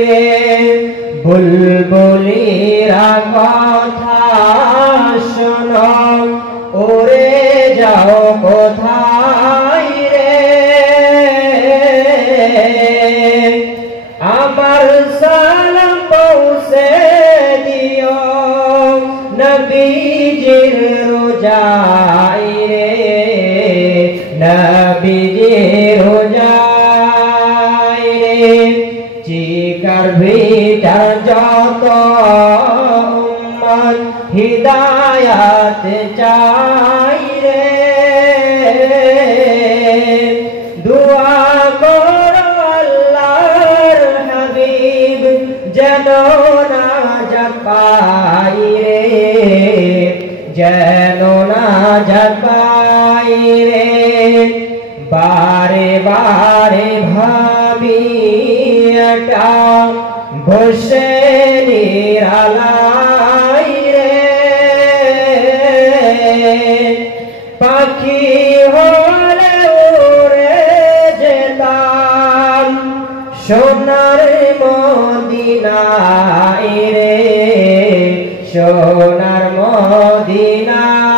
রে বুলবুলিরা কথা শোনো ওরে যাও কোথায় রে আমার সালাম পৌঁছে দিও নবীজির রোজায় রে নবীজির রোজায় রে চিকার ভিতর যত উম্মত হিদায়াত চাই রে দুআ করো আল্লাহর হাবিব যেন নাজাত পাই রে যেন নাজাত পাই রে বারে বারে ভাবি এটা বসে নিরালাই রে পাখি হলে উড়ে যেতাম সোনার মদিনায় রে সোনার মদিনায়